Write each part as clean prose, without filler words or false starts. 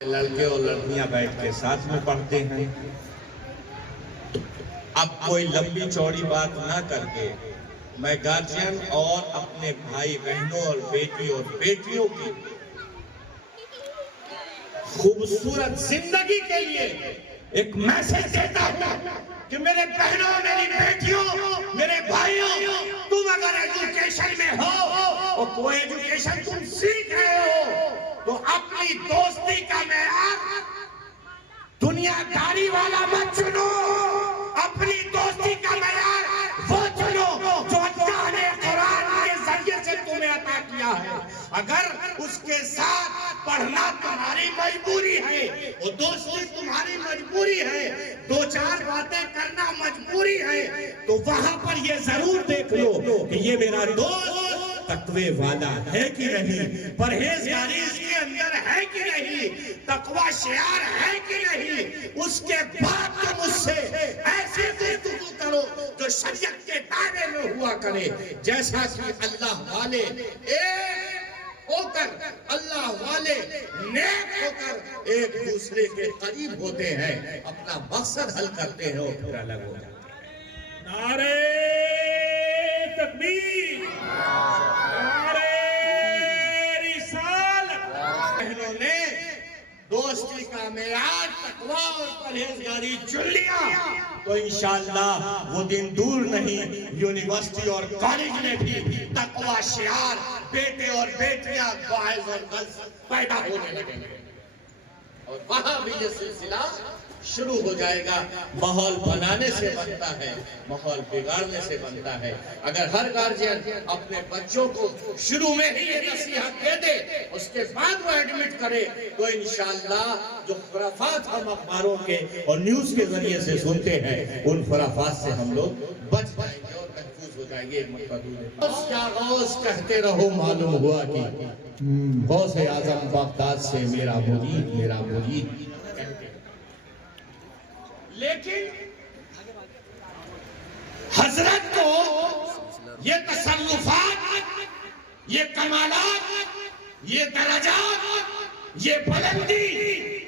लड़के और लड़कियां बैठ के साथ में पढ़ते हैं। अब कोई लंबी चौड़ी बात ना करके मैं गार्जियन और अपने भाई बहनों और बेटियों की खूबसूरत जिंदगी के लिए एक मैसेज देता हूं कि मेरे बहनों, मेरी बेटियों, मेरे भाइयों, तुम अगर एजुकेशन में हो और कोई एजुकेशन तुम सीख रहे हो तो अपनी दोस्ती का मेयार दुनियादारी वाला मत चुनो। अपनी दोस्ती का मेयार वो चुनो जो अल्लाह ने कुरान के जरिए से तुम्हें अता किया है। अगर उसके साथ पढ़ना तुम्हारी मजबूरी है, वो दोस्ती तुम्हारी मजबूरी है, दो चार बातें करना मजबूरी है, तो वहां पर ये जरूर देख लो कि ये मेरा दोस्त तकवे वाला है कि नहीं, परहेजगारी इसके अंदर है कि नहीं, तकवा शियार है कि नहीं। उसके बाद तुम मुझसे ऐसे गुफ्तगू करो जो शरीयत के दायरे में हुआ करे, जैसा कि अल्लाह वाले होकर, अल्लाह वाले नेक होकर एक दूसरे के करीब होते हैं, अपना मकसद हल करते हैं और फिर अलग हो जाते हैं। नारे तकबीर, नारे रिसालत। बहनों ने दोस्ती का मेयार तकवा और परहेजगारी चुन लिया तो इंशाअल्लाह वो दिन दूर नहीं, यूनिवर्सिटी और कॉलेज में भी तकवा शियार बेटे और बेटियां, बॉयज और गर्ल्स पैदा होने लगेंगे और वहां भी ये सिलसिला शुरू हो जाएगा। माहौल बनाने से बनता है, माहौल बिगाड़ने से बनता है। अगर हर गार्जियन अपने बच्चों को शुरू में ही ये नसीहत दे दे, उसके बाद वो एडमिट करे, तो इंशाअल्लाह जो खुराफात हम अखबारों के और न्यूज के जरिए से सुनते हैं, उन खुराफात से हम लोग बच जाएंगे और महफूज हो जाएंगे। गौस कहते रहो, मालूम हुआ कि गौस आजम बगदाद से मेरा मुरीद। लेकिन हजरत को ये तसल्लुफात, ये कमालात, ये दरजात, ये बुलंदी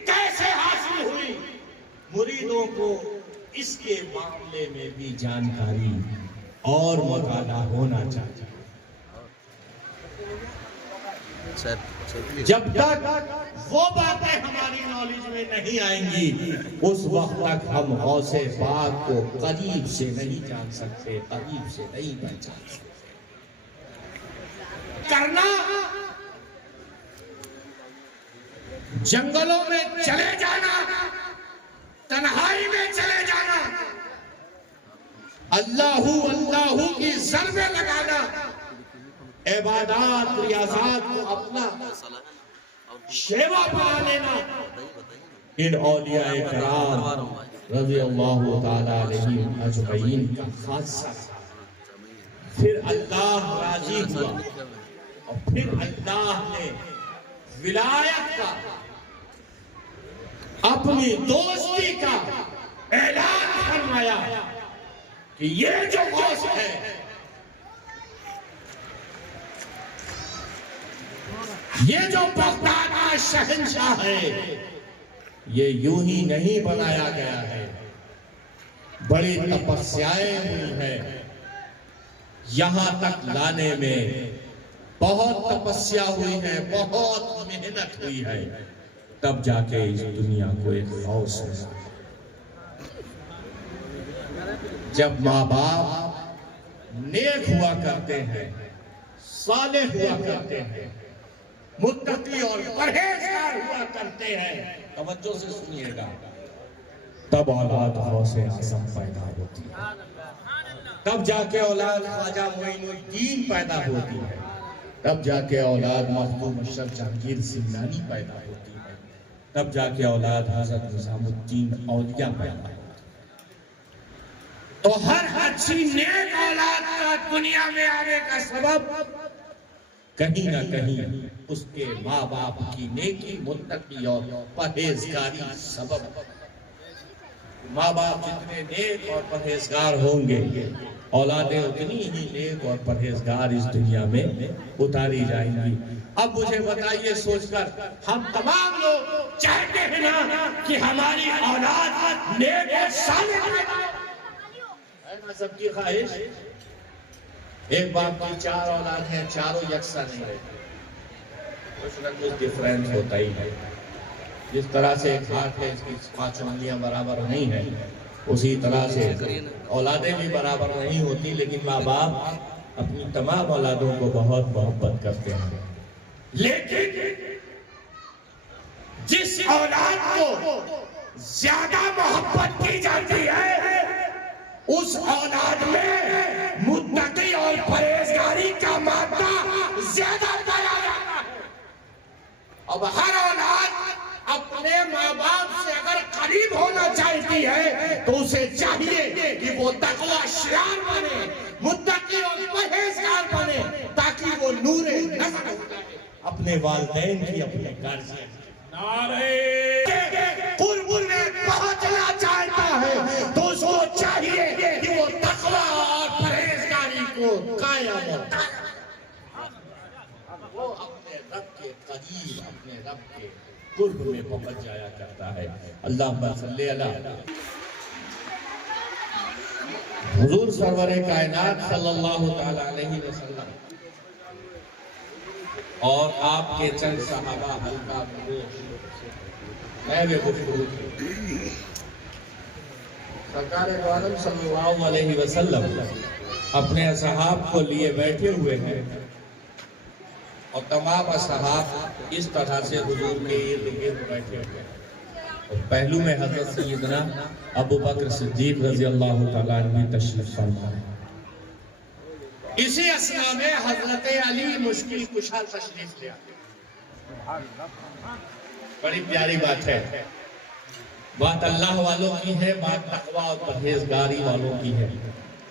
कैसे हासिल हुई? मुरीदों को इसके मामले में भी जानकारी और मुताला होना चाहिए। जब तक वो बातें हमारी नॉलेज में नहीं आएंगी, उस वक्त तक हम गौसे पाक को करीब से नहीं जान सकते, करीब से नहीं पहचान सकते। करना जंगलों में चले जाना, तन्हाई में चले जाना, अल्लाहू अल्लाहू की ज़रबे लगाना, इबादत रियाज़त को अपना शेवा बना लेना, इन औलियाए कराम रज़ियल्लाहु ताला अलैहिम अजमईन का खासा। फिर अल्लाह राजी हुआ और फिर अल्लाह ने विलायत का, अपनी दोस्ती का ऐलान फरमाया कि ये जो गौस है, ये जो बगदाद का शहंशाह है, ये यूं ही नहीं बनाया गया है, बड़ी तपस्याएं हुई है। यहां तक लाने में बहुत तपस्या हुई है, बहुत मेहनत हुई है, तब जाके इस दुनिया को एक गौस मिला। जब माँ बाप नेक हुआ करते हैं, साले हुआ करते हैं, मुत्तकी और परहेजगार हुआ करते हैं, तवज्जो से सुनिएगा, तब औलाद गौसे आज़म पैदा होती है, तब जाके औलाद ख्वाजा मोइनुद्दीन पैदा होती है, तब जाके औलाद मखदूम अशरफ जहांगीर सिंगानी पैदा होती है, तब जाके औलाद हज़रत निज़ामुद्दीन औलिया पैदा होती है। तो हर अच्छी नेक औलाद का दुनिया में आने का सबब कहीं ना कहीं उसके माँ बाप की नेकी, मुत्तकी और परहेजगारी सबब। माँ बाप जितने नेक और परहेजगार होंगे, औलादें उतनी ही नेक और परहेजगार इस दुनिया में उतारी जाएंगी। अब मुझे बताइए सोचकर, हम तमाम लोग चाहे कि हमारी औलाद नेक और सालिह है ना सबकी ख्वाहिश। एक बाप की 4 औलाद हैं, चारों यकसा नहीं रहती, कुछ न कुछ डिफरेंस होता ही है। जिस तरह से एक हाथ है, इसकी 5 उंगलियां बराबर नहीं है, उसी तरह से औलादें भी बराबर नहीं होती। लेकिन माँ बाप अपनी तमाम औलादों को बहुत मोहब्बत करते हैं। लेकिन जिस औलाद को ज्यादा मोहब्बत की जाती है, उस औलाद में मुत्तकी और परहेजगारी का मादा ज्यादा पाया जाता है। अब हर औलाद अपने माँ बाप से अगर करीब होना चाहती है तो उसे चाहिए कि वो तकवा शियार बने, मुत्तकी और परहेजगार बने, ताकि वो नूरे नज़र अपने वालिदैन की अपने घर से कुर्ब में पहुंचना चाहता है तो उसको चाहिए कि वो तकवा और परहेजगारी को कायम रखे, वो अपने रब के करीब, अपने रब के कुर्ब में पहुंच जाया करता है। अल्लाहुम्मा सल्ली अला हुजूर सरवरे कायनात सल्लल्लाहु तआला अलैहि वसल्लम और आपके चंद सहाबा हल्का सरकार आलम सल्लल्लाहु अलैहि वसल्लम अपने असहाब को लिए बैठे हुए हैं और तमाम असहाब इस तरह से हुजूर के इर्द गिर्द बैठे हुए हैं। और पहलू में हजरत सैयदना अबू बकर सिद्दीक रज़ी अल्लाह तआला अन्हु तशरीफ फरमा है। इसी असना में हजरत अली मुश्किल कुशा तशरीफ ले आते। बड़ी प्यारी बात है, बात अल्लाह वालों की है, बात तकवा और परहेजगारी वालों की है,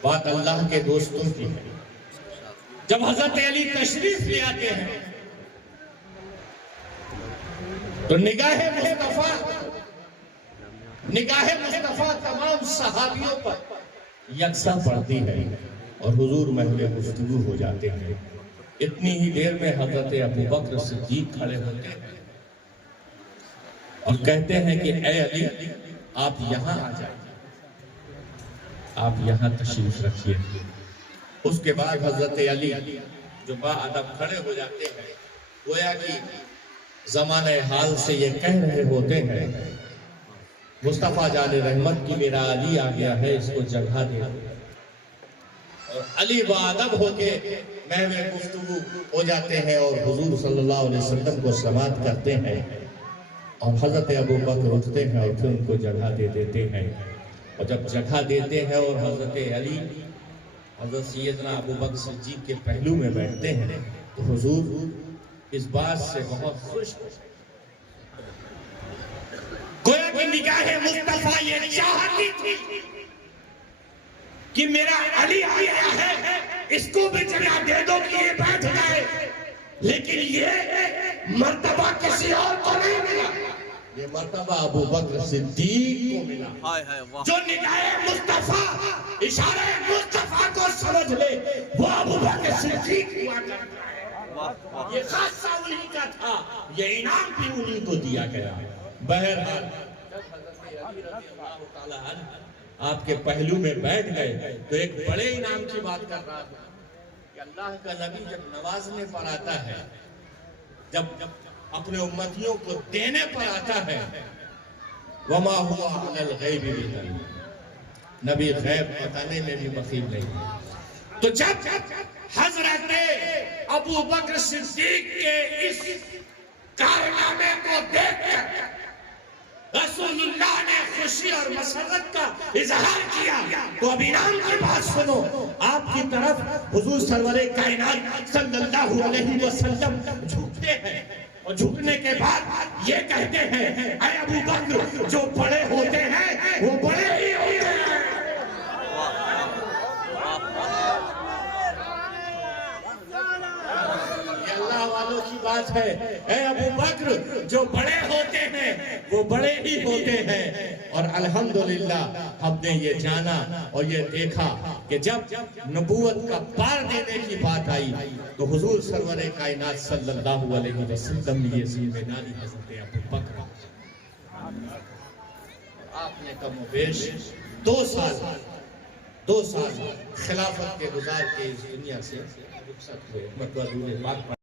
बात अल्लाह के दोस्तों की है। जब हजरत अली तशरीफ ले आते हैं तो निगाह मुस्तफा तमाम सहाबियों पर यकसा पड़ती है और हुजूर महल गुफ्तगू हो जाते हैं। इतनी ही देर में हजरत अबू बकर सिद्दीक खड़े होते हैं और कहते हैं कि ए अली, आप यहां आ जाइए, आप यहां तशरीफ रखिए। उसके बाद हजरत अली जो बाअदब खड़े हो जाते हैं, गोया कि ज़माने हाल से ये कह रहे होते हैं, मुस्तफ़ा जान रहमत की मेरा अली आ गया है, इसको जगह दे। और अली बाअदब होके महफ़िल गुफ्तगू हो जाते हैं और हुजूर सल्लल्लाहु अलैहि वसल्लम को समाअत करते हैं और हजरत अबू बकर उठते हैं और फिर उनको जगह दे देते हैं। और जब जगह देते हैं और हजरत अली हजरत सैयदना अबू बकर सिद्दीक के पहलू में बैठते हैं तो हुजूर इस बात से बहुत खुश हो, गोया कि निगाह मुस्तफा ये चाहती थी कि मेरा अली आया है, इसको भी जगह दे दो कि ये बैठ जाए। लेकिन ये मर्तबा किसी और को नहीं मिला, ये मर्तबा अबू बकर सिद्दीक को मिला। जो निगाह मुस्तफा, इशारे मुस्तफा को समझ ले, वो अबू बकर सिद्दीक हुआ करता है। ये खासा उन्हीं का था, ये इनाम भी उन्हीं को दिया गया। बहरहाल आपके पहलू में बैठ गए तो एक बड़े इनाम की बात कर रहा था कि अल्लाह का नबी जब नवाजने पर आता है, जब अपने उम्मतियों को देने पर आता है, वमा हुआ अलल गैब बिदलील, नबी गैब बताने में भी बखील नहीं। तो जब हजरत अबू बकर सिद्दीक के इस कारनामे को देखकर रसूलुल्लाह ने खुशी और मसरत का इजहार किया। तो अब इनाम की बात सुनो, आपकी तरफ हुजूर सरवरे कायनात सल्लल्लाहु अलैहि वसल्लम झुकते हैं और झुकने के बाद ये कहते हैं, ऐ अबू बकर, जो बड़े होते हैं वो बड़े ही होते हैं। अल्लाह वालों की बात है, ऐ अबू बकर, जो बड़े होते हैं वो बड़े ही होते हैं। और अल्हम्दुलिल्लाह हमने ये जाना और ये देखा कि जब नबूवत का पार देने की बात आई तो हुजूर सरवरे कायनात सल्लल्लाहु अलैहि वसल्लम ने ये जिम्मेदारी हज़रत अबू बकर आपने कमोबेश 2 साल खिलाफत के गुजार के इस दुनिया से रुखसत हुए। मतलब